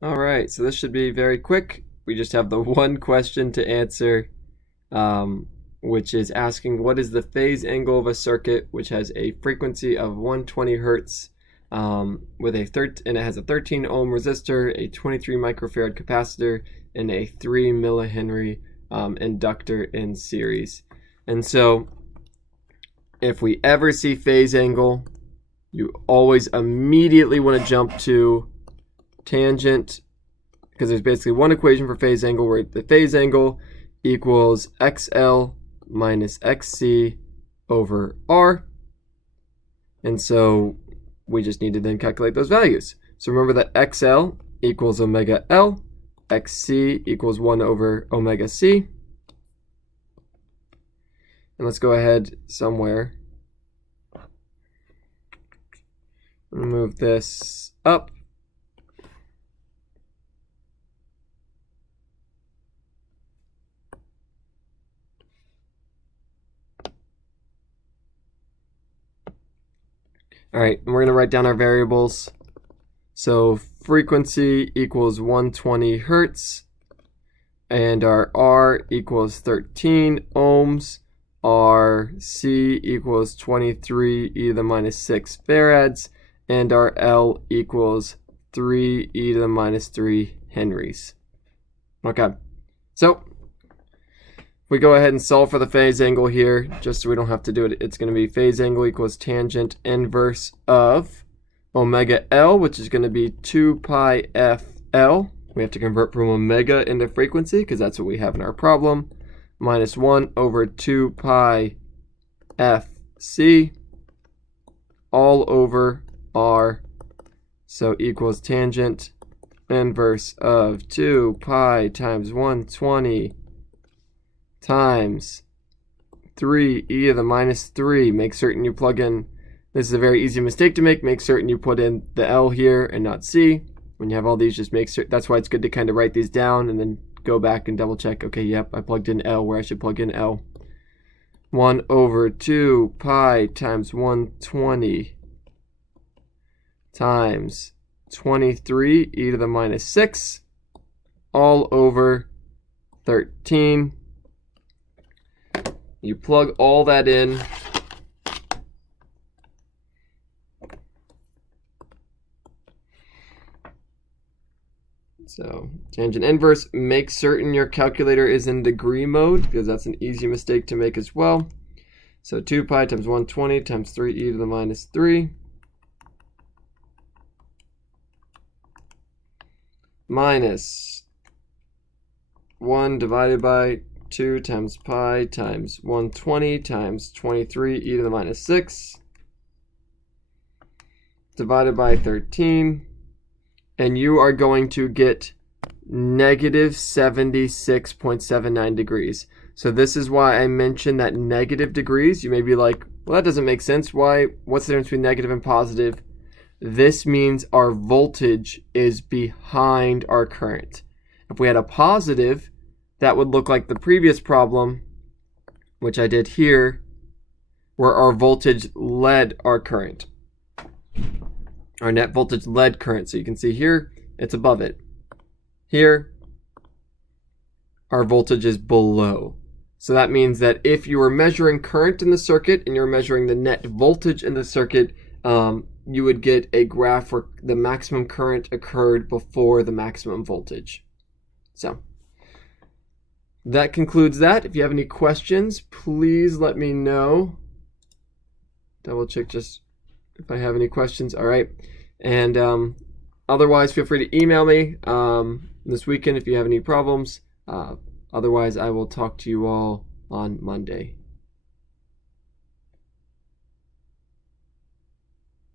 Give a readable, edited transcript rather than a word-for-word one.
All right, so this should be very quick. We just have the one question to answer, which is asking what is the phase angle of a circuit which has a frequency of 120 hertz with and it has a 13 ohm resistor, a 23 microfarad capacitor, and a 3 millihenry inductor in series. And so if we ever see phase angle, you always immediately want to jump to tangent, because there's basically one equation for phase angle where the phase angle equals XL minus XC over R. And so we just need to then calculate those values. So remember that XL equals omega L, XC equals 1 over omega C. And let's go ahead somewhere. Move this up. All right, and we're going to write down our variables. So frequency equals 120 hertz, and our R equals 13 ohms. Our C equals 23 e to the minus 6 farads, and our L equals 3 e to the minus 3 henries. Okay, so we go ahead and solve for the phase angle here, just so we don't have to do it. It's going to be phase angle equals tangent inverse of omega L, which is going to be 2 pi FL. We have to convert from omega into frequency because that's what we have in our problem. Minus 1 over 2 pi FC all over R. So equals tangent inverse of 2 pi times 120 times 3 e to the minus 3. Make certain you plug in, this is a very easy mistake to make certain you put in the L here and not C. When you have all these, just make certain, that's why it's good to kind of write these down and then go back and double check, okay, yep, I plugged in L where I should plug in L. 1 over 2 pi times 120 times 23 e to the minus 6 all over 13. You plug all that in. So tangent inverse, make certain your calculator is in degree mode because that's an easy mistake to make as well. So 2 pi times 120 times 3 e to the minus 3 minus 1 divided by 2 times pi times 120 times 23 e to the minus 6 divided by 13. And you are going to get negative 76.79 degrees. So this is why I mentioned that negative degrees. You may be like, well, that doesn't make sense. Why? What's the difference between negative and positive? This means our voltage is behind our current. If we had a positive, that would look like the previous problem, which I did here, where our voltage led our current. Our net voltage led current. So you can see here, it's above it. Here, our voltage is below. So that means that if you were measuring current in the circuit and you're measuring the net voltage in the circuit, you would get a graph where the maximum current occurred before the maximum voltage. So that concludes that. If you have any questions, please let me know. Double check just if I have any questions. All right. And otherwise, feel free to email me this weekend if you have any problems. Otherwise, I will talk to you all on Monday.